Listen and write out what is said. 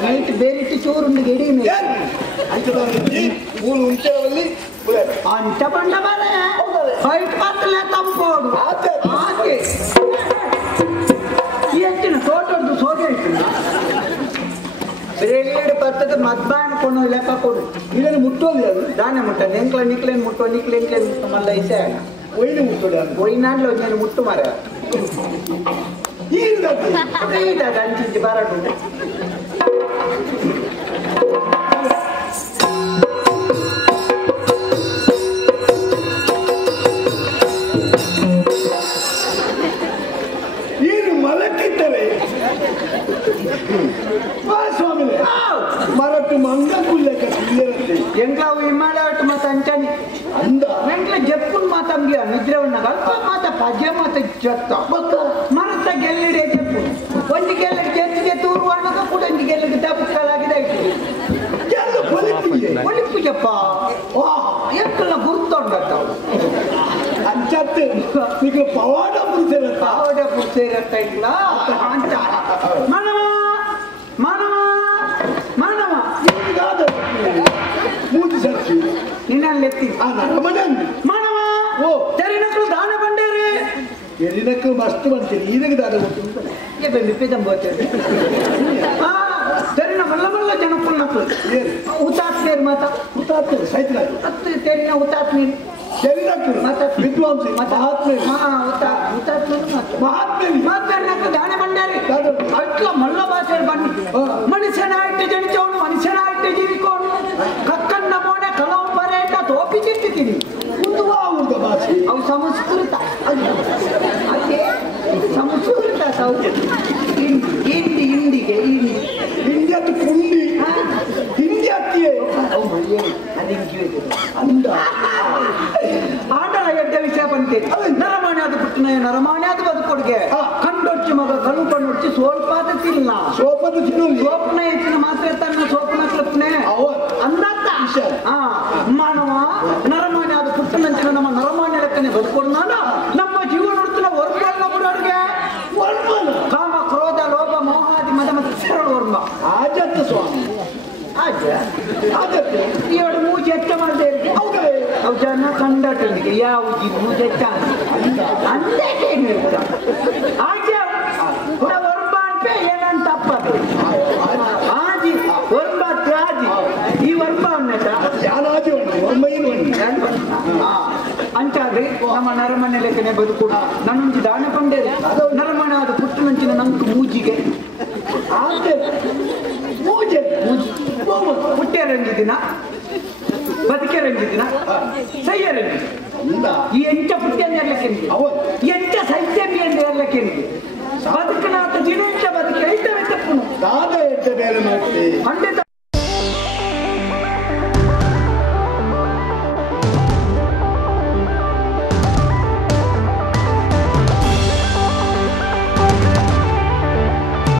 night ಬೇರೆ ಚೂರುಂಡು ಗೆಡಿ ಮೂರು ಉಂಚೆಗಳಲ್ಲಿ ಅಂತ ಬಂಡ ಬಾರೆ ಫೈಟ್ ಮಾತ್ರ ತಂಪೋಡು ಹಾಗೆ ಹೆಚ್ಚಿನ ತೋಟದ್ದು ಸೋಗೆ ಇಟ್ಟಿಲ್ಲ ಬೇರೆ ಬರ್ತದೆ ಮದ್ಬ ಅನ್ಕೊಂಡು ಲೆಕ್ಕ ಕೊಡು ಇದನ್ನು ಮುಟ್ಟೋದು ಅದು ದಾನೆ ಮುಟ್ಟ ನೆಂಕ್ಲ ನಿಕ್ಲೇನ್ ಮುಟ್ಟೋ ನಿಕ್ಲೇನ್ ಮುಟ್ಟು ಮಲ್ಲ ಇಸೆ ಒಯ್ದು ಮುಟ್ಟೋದು ಒಯ್ನಾಡ್ಲು ನೀನು ಮುಟ್ಟು ಮಾರ ಈಗ ಅಂಚಿಂಚು ಬಾರಾಟು ಏನು ಮಲಕ್ಕಿಟ್ಟರೆ ಸ್ವಾಮಿ ಮರಟ್ಟು ಮಂಗ ಕುಲ್ಲಕ್ಕೆ ಇಲ್ಲರಂತೆ ಎಂಕ್ಲಾವು ಹಿಮಾಲಯಟ್ಟು ಮಾತ ಅಂಚನಿ ಅಂದ ಎಂಕ್ಲ ಜಪ್ಪುನ್ ಮಾತಂಗಿ ನಿದ್ರೆ ಉಣ್ಣಗ ಅಲ್ಪ ಮಾತ ಪದ್ಯ ಮಾತ ಜತ್ತ ಮರತ ಗೆಲ್ಲಿಡೆ ಜಪ್ಪು ಒಂದು ಗೆಲ್ಲಿಗೆ ಜೆತ್ತಿಗೆ ತೂರು ವರ್ಣಕ ಕೂಡ ಒಂದು ಗೆಲ್ಲಿಗೆ ತಪ್ಪಲಾಗಿದೆ ಎಲ್ಲ ಒಳಿಪು ಜಪ್ಪ ಎಂಕಲ್ಲ ಗುರ್ತೊಂಡತ್ತಾವು ಅಂಚತ್ತೆ ಈಗ ಪವಾಡ ಪುರುಷರತ್ತ ಪಾವಡ ಪುಡ್ಸೇರತ್ತ ಇಲ್ಲ ಅಂತ ಮಾನವ ಮಾನವ ಮಾನವ ಈಗಾದ ಮೂಜಿ ಸರ್ಕಿ ನಿನ್ನೆತ್ತಿ ರಮಣಂದು ಮಾನವ ಓ ತೆರಿನಕ್ಕಳು ದಾನ ಬಂಡೇರಿ ಎಲ್ಲಿನಕ್ಕೂ ಮಸ್ತ್ ಬಂತೀರಿ ಇದಕ್ಕೆ ದಾದ ಗೊತ್ತು ಏ ಬಿಪ್ಪಿದಂಬೋತೇರಿ ತೆರಿನ ಮಲ್ಲ ಮಲ್ಲ ಜನಕ್ಕಳು ಹುತಾತ್ಮೇರು ಮಾತ ಹುತಾತ್ಮೇರು ಸೈತ್ರ ಹತ್ತು ತೆರಿನ ಹುತಾತ್ಮೇರು ಶರೀರಕ್ಕಳು ಮಾತ ವಿದ್ವಾಂಸಿ ಮಹಾತ್ಮೇರು ಹುತಾತ್ಮೇರು ಮಹಾತ್ಮೇರು ಮಹಾತ್ಮೇರು ದಾನ ಬಂಡೇರಿ ಅಟ್ಲ ಮಲ್ಲ ಭಾಷೆ ಬನ್ನಿ ಮನುಷ್ಯನಾയിട്ട് ജനിച്ചോണ് മനുഷ്യനായിട്ട് ജീവിക്കോണ് കക്കന്ന മോനെ കളവ് പറയേണ്ട തോപ്പിച്ചിട്ടിದ್ದೀನಿ ಉಂದ ಭಾಷೆ ಅವು ಸಂಸ್ಕೃತ ಅದೇ ಸಂಸ್ಕೃತ ಹಿಂದಿ ಹಿಂದಿಗೆ ಹಿಂದಿ ಅದು ಪುಂಡಿ ಹಿಂದಿ ಅತ್ತಿಯೇ ಅಂದ ಆಟಲ ಎಡ್ಡ ವಿಷಯ ಬಂತೆ ನರಮಾಣ್ಯಾದ ಪುಟ್ಟನ ನರಮಾಣ್ಯಾದ ಬದುಕೊಡುಗೆ ಕಂಡೊಚ್ಚಿ ಮಗ ಕಳು ಕಂಡೊಚ್ಚಿ ಸೋಲ್ಪಾದ ತಿನ್ನ ಸೋಪದ ತಿನ್ನಲಿ ಸೋಪನ ಹೆಚ್ಚಿನ ಮಾತ್ರ ತನ್ನ ಸೋಪನ ಕ್ಲಪ್ನೆ ಅಂದತ್ತ ಮಾನವ ನರಮಾಣ್ಯಾದ ಪುಟ್ಟನಂಚಿನ ನಮ್ಮ ನರಮಾಣ್ಯ ಲೆಕ್ಕನೆ ಬದುಕೊಂಡು ನಮ್ಮ ಜೀವನ ಉಡ್ತಿನ ವರ್ಗಲ್ಲ ಬಿಡೋಡ್ಗೆ ಕಾಮ ಕ್ರೋಧ ಲೋಭ ಮೋಹಾದಿ ಮದ ಮತ್ತು ಸರಳ ವರ್ಮ ಆಜತ್ತ ಸ್ವಾಮಿ ಆಜತ್ತೆ ಎರಡು ಮೂಜಿ ಹೆಚ್ಚ ಮಾಡದೆ ಅವು ಜನ ಕಂಡಟಿಗೆ ಯಾವ ಮೂಜಿ ಹೆಚ್ಚ ಅಂದೇನು ಆಜೆ ವರ್ಮ ಅನ್ಪೆ ಏನಂತ ತಪ್ಪದು ಆಜಿ ವರ್ಮ ತ್ಯಾಜಿ ಈ ವರ್ಮ ಅನ್ನಟ ಯಾರಾಜಿ ಅಂಚಾದ್ರೆ ನಮ್ಮ ನರಮನೆ ಲೆಕ್ಕನೆ ಬದುಕು ನನ್ನೊಂದು ದಾನ ಕೊಂಡೇ ನರಮನೆ ಆದ ಪುಟ್ಟನಂಚಿನ ನಮ್ಗೆ ಮೂಜಿಗೆ ಮೂಜೆ ಪುಟ್ಟೆ ರಂಗಿ ದಿನ ಬದುಕೆ ರಂಗಿ ದಿನ ಸಹ್ಯ ರಂಗಿ ಈ ಎಂಚ ಪುಟ್ಟೆ ನೆರಲಕ್ಕೆ ಎಂಚ ಸೈತ್ಯಮಿ ಅಂತ ನೆರಲಕ್ಕೆ ಬದುಕನಾಥ ದಿನಂಚ ಬದುಕಿ ಐತವೆ ತಪ್ಪು ದಾದ ಎಡ್ಡ ಬೇರೆ ಮಾಡ್ತೀವಿ ಖಂಡಿತ